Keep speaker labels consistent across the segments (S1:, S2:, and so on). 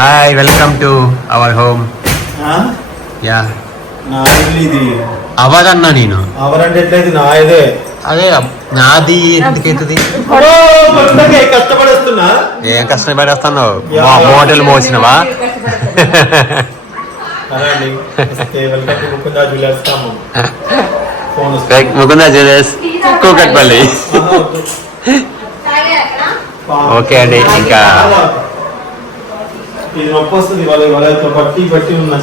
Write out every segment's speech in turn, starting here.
S1: Hi welcome to our
S2: home?
S1: Yeah
S2: నా ఇల్లు ఇది
S1: అవదన్నా నేను.
S2: అవరంటే ఎట్లయితే నా ఇదే
S1: అదే నాది ఎందుకైతుంది?
S2: కష్టపడేస్తున్నా?
S1: ఏం కష్టపడేస్తున్నావు?
S2: Yeah.
S1: Model మోసినవా?
S2: Mukunda jewellers Kukatpally
S1: okay. అండి, ఇంకా-
S2: ఇది నొప్పి వస్తుంది పట్టి పట్టి ఉన్న.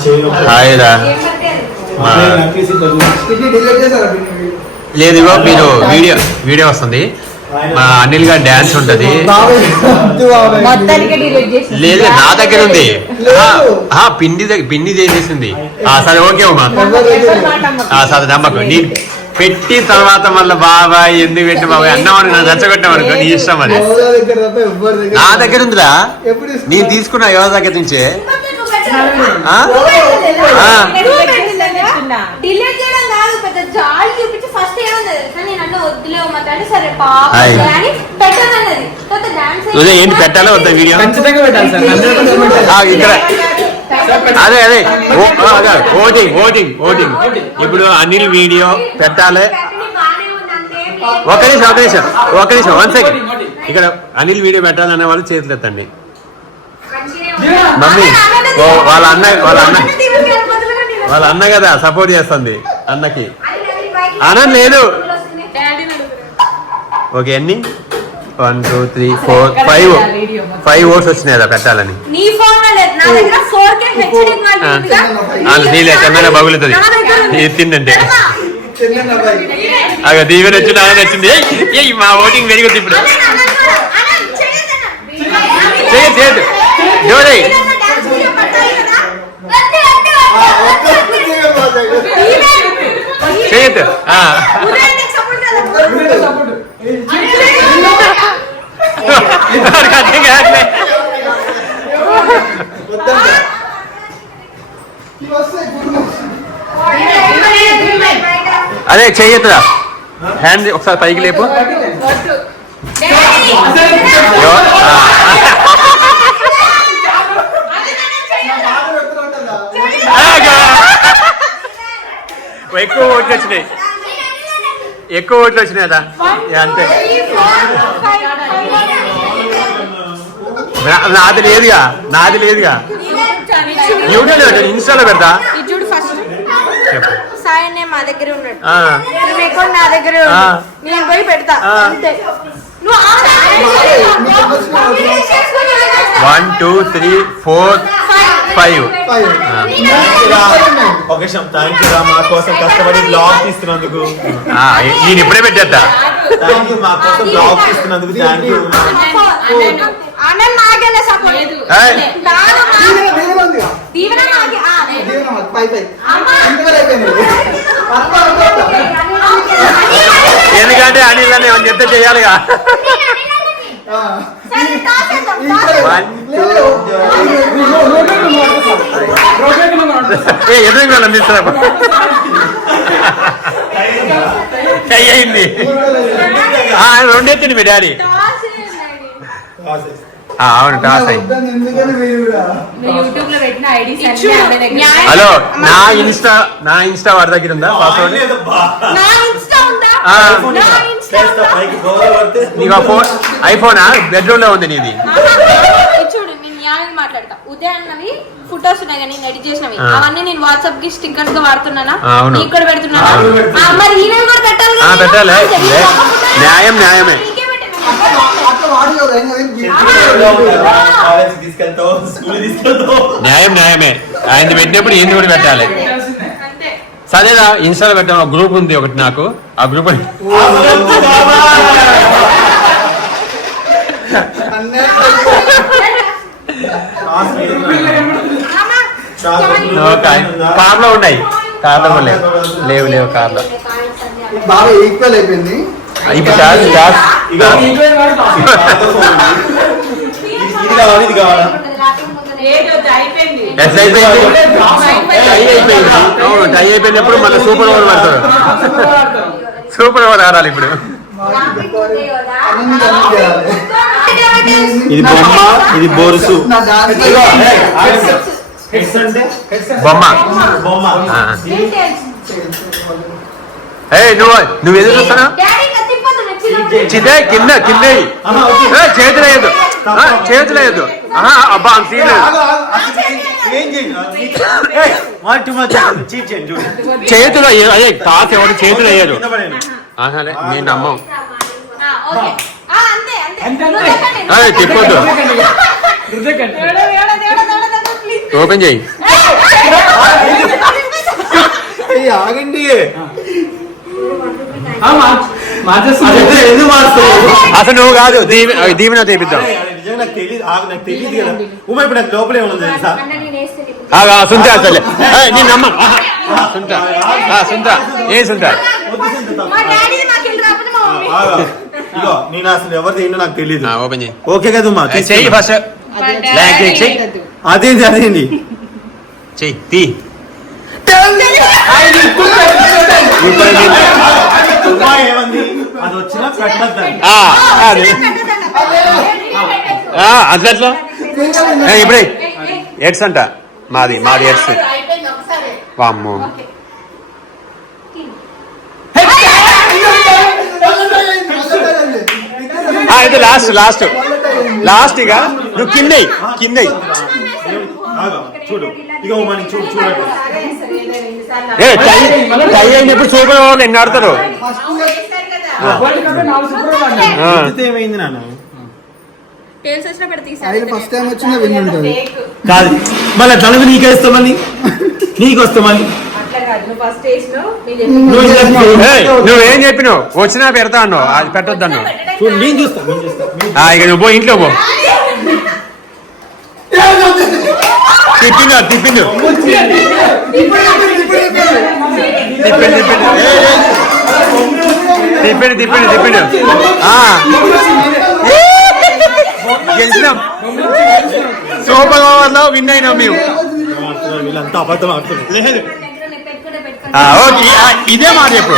S1: లేదు ఇగో మీరు వీడియో వీడియో వస్తుంది. మా అనిల్ గారి డాన్స్ ఉంటది. లేదు నా దగ్గర ఉంది. పిండి పిండి చేసేసింది ఆ, సరే ఓకే ఆ, సరే నమ్మకం. నేను పెట్టి తర్వాత మళ్ళీ బాబాయ్ ఎందుకు పెట్టి బాబాయ్ అన్నవాడు నన్ను రెచ్చగొట్టాం అనుకో నీ ఇష్టం అది. నా దగ్గర ఉందిరా. నేను తీసుకున్నా ఎవరి దగ్గర నుంచే. ఏంటి పెట్టాలో వద్దా వీడియో? ఇక్కడ. అదే అదే. Voting voting voting. ఇప్పుడు అనిల్ వీడియో పెట్టాలి. ఒక నిమిషం ఒక నిమిషం ఒక నిమిషం వన్ సెకండ్ ఇక్కడ అనిల్ వీడియో పెట్టాలనే వాళ్ళు చేతులు ఎత్తండి. మమ్మీ ఓ వాళ్ళ అన్న వాళ్ళ అన్న. వాళ్ళ అన్న కదా సపోర్ట్ చేస్తుంది అన్నకి. ఆనంద్ లేదు. ఓకే ఎన్ని? One two three four five five votes వచ్చినాయి కదా పెట్టాలని.
S3: నీ ఫోన్లో లేదు. నా దగ్గర ఫోర్ కే హెచ్డి
S1: వాళ్ళు నీళ్ళే చందన బగులుతుంది ఇది తిందంటే అగ దీవెన వచ్చింది? ఆనంద్ వచ్చింది. ఏయ్, ఏయ్ మా ఓటింగ్ పెరుగుతుంది ఇప్పుడు. చేయదు చేయదు జోరే చేయొద్దు అదే చెయ్యొద్దురా. హ్యాండ్ ఒకసారి పైకి లేపు. ఎక్కువ ఓట్లు వచ్చినాయి. ఎక్కువ ఓట్లు వచ్చినాయి కదా అంతే. నా- నాది లేదుగా. నాది లేదుగా. యూట్యూబ్ ఇన్స్టాలో పెడతా.
S3: చూడు ఫస్ట్
S1: చెప్పు.
S3: సాయి అనే మా దగ్గర ఉన్నాడు.
S1: ఆ,
S3: నువ్వు ఎక్కువ నా దగ్గర
S1: ఆ.
S3: నేను పోయి పెడతా.
S1: ఆ.
S3: అంతే. నువ్వు
S1: one two three four five.
S2: ఒక నిమిషం థ్యాంక్ యూ రా మా కోసం కష్టపడి బ్లాగ్ తీస్తున్నందుకు.
S1: ఆ, నేను ఇప్పుడే పెట్టేస్తా
S2: థ్యాంక్ యూ మా కోసం బ్లాగ్ తీస్తున్నందుకు థ్యాంక్ యూ
S3: సపోర్ట్ దీవెన నాకే.
S1: ఎందుకంటే అనిల్ అని ఏమని చెప్తే చేయాలిగా?
S3: సరే, తాసేద్దాం, తాసేద్దాం.
S1: వన్ ఏ ఎదురు వెళ్ళం తీసుకురా అయ్యింది ఆ, రెండెత్తింది మీ డాడీ. అవును టాస్ హలో నా ఇన్స్టా నా ఇన్స్టా వాడి దగ్గర ఉందా? పాస్వర్డ్?
S3: నా ఇన్స్టా ఉందా?
S1: ఆ.
S3: నా ఇన్స్టా ఉందా?
S1: నీకు ఫోన్ ఐఫోనా? బెడ్రూమ్లో ఉంది నీది.
S3: చూడు నేను న్యాయం మాట్లాడతా. ఉదయం అన్నవి ఫొటోస్ ఉన్నాయి కానీ నేను ఎడిట్ చేసినవి. అవన్నీ నేను వాట్సాప్కి స్టిక్కర్స్గా వాడుతున్నానా?
S1: ఆ, అవును.
S3: నీకు కూడా పెడుతున్నానా?
S1: అవును.
S3: ఆ, మరి ఈమె కూడా పెట్టాలి
S1: ఆ,
S3: కదా
S1: పెట్టాలి.
S3: అంతే, ఈ
S1: లే.
S3: ఒక్క ఫోటో
S1: న్యాయం న్యాయమే. న్యాయం న్యాయమే. ఆయన పెట్టినప్పుడు ఏంది కూడా పెట్టాలి.
S3: సరేనా
S1: సరేరా ఇన్స్టాలో పెట్టాం ఒక గ్రూప్ ఉంది ఒకటి నాకు. ఆ గ్రూప్ కార్లో ఉన్నాయి. కార్లో లేవు. లేవు లేవు
S4: బాగా ఈక్వల్ అయిపోయింది.
S1: ఇప్పుడు టాస్
S2: ఇక ఇది కావాలి ఇది కావాలా?
S5: అయిపోయింది.
S1: ఎస్ అయిపోయింది. టై అయిపోయింది. అవును టై అయిపోయినప్పుడు మళ్ళీ సూపర్ ఓవర్ పడతాడు సూపర్ ఓవర్ ఆడాలి ఇప్పుడు.
S2: ఇది బొమ్మ ఇది బొరుసు.
S1: బొమ్మ.
S2: బొమ్మ?
S1: ఏ నువ్వు నువ్వు ఎదురు చూస్తున్నావు చిదే కింద కింద ఎయ్.
S2: ఆహా, ఓకే.
S1: ఏ, చేతులు వేయద్దు ఆ, చేతులు వేయద్దు ఆహా, అబ్బా అంత సీన్ లేదు
S2: ఆగు, ఆగు, అసలు ఏం చేయండి ఏయ్, వాట్ టూ మచ్ చీట్ చేయండి చూడు
S1: చేతులు వేయ- అదే తాత ఎవరు చేతులు వేయరు
S2: కింద పడేయండి.
S1: ఆహాలే, నేను నమ్మం
S3: ఆ, ఓకే. ఆ, అంతే అంతే నువ్వు చెప్పండి.
S1: ఏయ్, తిప్పొద్దు
S3: దేవుడా, దేవుడా, దేవుడా, దేవుడా, దేవుడా, please.
S1: ఓపెన్ చేయి
S2: ఏయ్, ఆగండి
S4: మార్చేస్తున్నా
S2: అది ఎప్పుడు ఎందుకు మారుస్తావు
S1: అసలు నువ్వు కాదు దీవె దీవెన తెప్పిద్దాం
S2: అరే, అది నిజంగా నాకు తెలియదు ఆగు, నాకు తెలియదు కదా ఉమా ఇప్పుడు నాకు లోపలే ఉన్నది తెలుసా
S3: అన్న, నేను వేస్తే నీకు.
S1: ఆగా సుంత అసలే ఏయ్, నేను నమ్మం ఆహా. సుంత ఆ, సుంత ఏ సుంత
S2: వద్దు సుందర్, తప్పు.
S3: మా డాడీ మాకు వెళ్ళి రాకపోతే మా మమ్మీ
S2: ఆగు. ఇదిగో నేను అసలు ఎవరిది ఏంటో నాకు తెలియదు
S1: ఆ, ఓపెన్ చేయి
S2: ఓకే కదా ఉమా
S1: ఏ, చెయ్యి ఫస్ట్ బ్లాక్ చెయ్యి చెయ్యి
S2: అదేంటి అదేంటి
S1: చెయ్యి తీ
S2: ఉమా ఏమంది అది వచ్చినా పెట్టద్దండి
S1: ఆ, అది. ఆ, అట్లా ఇప్పుడే. ఎడ్స్ అంట. మాది మాది ఎడ్స్. వామ్మో. ఇది లాస్ట్ లాస్ట్. లాస్ట్ ఇక. నువ్వు కింద కింద
S2: చూడు. ఇక చూడు చూడండి
S1: ఏ టై టై అయినప్పుడు సూపర్ ఓవర్లు ఎన్ని ఆడతారు. ఆ.
S2: గుర్తు ఏమైంది నాన్న?
S3: టేల్స్ వచ్చినా పెడితే
S4: ఆయన ఫస్ట్ టైం వచ్చిన విన్ ఉంటుంది.
S2: కాదు. మళ్ళీ తనకు నీకే ఇస్తామని నీకు వస్తామని
S5: అట్లా కాదు నువ్వు
S1: చెప్పినావు? వచ్చినా పెడతా అన్నావు. అది పెట్టొద్దు అన్నావు
S2: చూడు నేను చూస్తా నేను చూస్తా. నేను
S1: ఆ, ఇక నువ్వు పో ఇంట్లో పో. తిప్పిండు తిప్పిండు తిప్పిండు తిప్పిండు. తిప్పిండు. గెలిచినాం సూపర్ ఓవర్లో విన్ అయినాం మేము
S2: వీళ్ళంతా అబద్ధం ఆడుతున్నారు
S1: ఓకే ఇదే మాట చెప్పు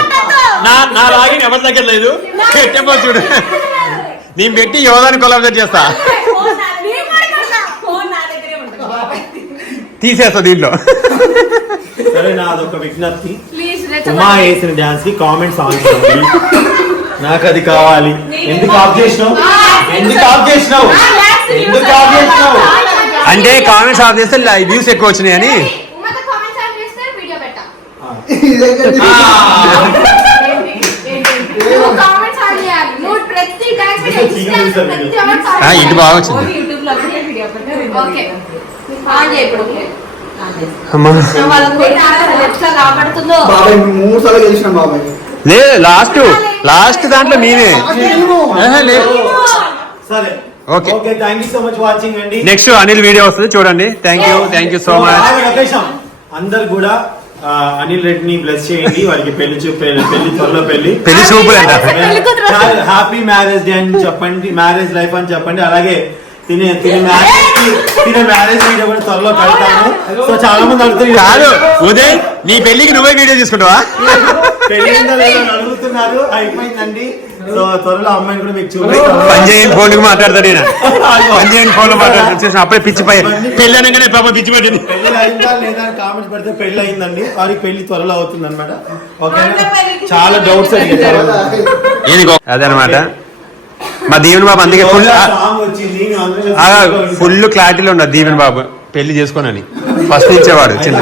S1: నా నా లాగిన్ ఎవరి దగ్గర లేదు పెట్టేపో చూడు నేను పెట్టి యోధాన్ని కొలాబరేట్ చేస్తా
S5: ఫోన్ నా దగ్గరే ఉంటుంది
S1: తీసేస్తా దీంట్లో.
S2: సరే నా అదొక విజ్ఞప్తి
S3: ప్లీజ్
S2: ఉమా వేసిన డాన్స్కి కామెంట్స్ ఆన్ నాకు అది కావాలి. ఎందుకు ఆఫ్ చేసినావు? ఎందుకు ఆఫ్ చేసినావు? ఎందుకు ఆఫ్ చేసినావు?
S1: అంటే కామెంట్స్ ఆఫ్ చేస్తే వ్యూస్ ఎక్కువ
S3: ప్రతి
S1: ఆ, ఇది బాగా వచ్చింది. లేదు లాస్ట్. లాస్ట్ దాంట్లో Okay.
S2: Okay. Thank you so much watching అండి.
S1: నెక్స్ట్ అనిల్ వీడియో వస్తుంది చూడండి. Thank you thank
S2: you so much. అందరు కూడా అనిల్ రెడ్డిని బ్లెస్ చేయండి. వారికి పెళ్ళి చూ పెళ్ళి పెళ్ళి త్వరలో పెళ్ళి.
S1: పెళ్ళి చూపులంట.
S2: హ్యాపీ మ్యారేజ్ డే అని చెప్పండి మ్యారేజ్ లైఫ్ అని చెప్పండి. అలాగే తినే తినే మ్యారేజ్ తినే మ్యారేజ్ వీడియో కూడా త్వరలో పెడతాను సో చాలా మంది
S1: కాదు
S2: అడుగుతున్నారు
S1: ఉదయ్ నీ పెళ్ళికి నువ్వే వీడియో తీసుకుంటావా?
S2: పెళ్ళి అయిందా లేదా అని అడుగుతున్నారు అయిపోయిందండి. సో త్వరలో అమ్మాయిని కూడా మీకు
S1: పని
S2: చూపిస్తాను
S1: చేయని ఫోన్ మాట్లాడతాడు ఈయన. పని చేయని ఫోన్లో మాట్లాడతాడు. చూసిన అప్పుడే పిచ్చి పై పెళ్ళి అనగానే పాప పిచ్చి పట్టింది
S2: పెళ్ళి అయిందా లేదా అని కామెంట్స్ పెడితే పెళ్ళి అయిందండి వారికి పెళ్ళి త్వరలో అవుతుంది అనమాట ఓకే చాలా డౌట్స్ అడిగారు.
S1: ఏది అదే అనమాట మా దీవెన్ బాబు అందుకే ఫుల్
S2: సాంగ్ వచ్చింది.
S1: ఫుల్ క్లారిటీలో ఉన్నది దీవెన్ బాబు. పెళ్ళి చేసుకోనని. ఫస్ట్ ఇచ్చేవాడు చిన్న.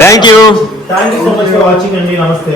S1: Thank you
S2: thank you so much for watching అండి నమస్తే.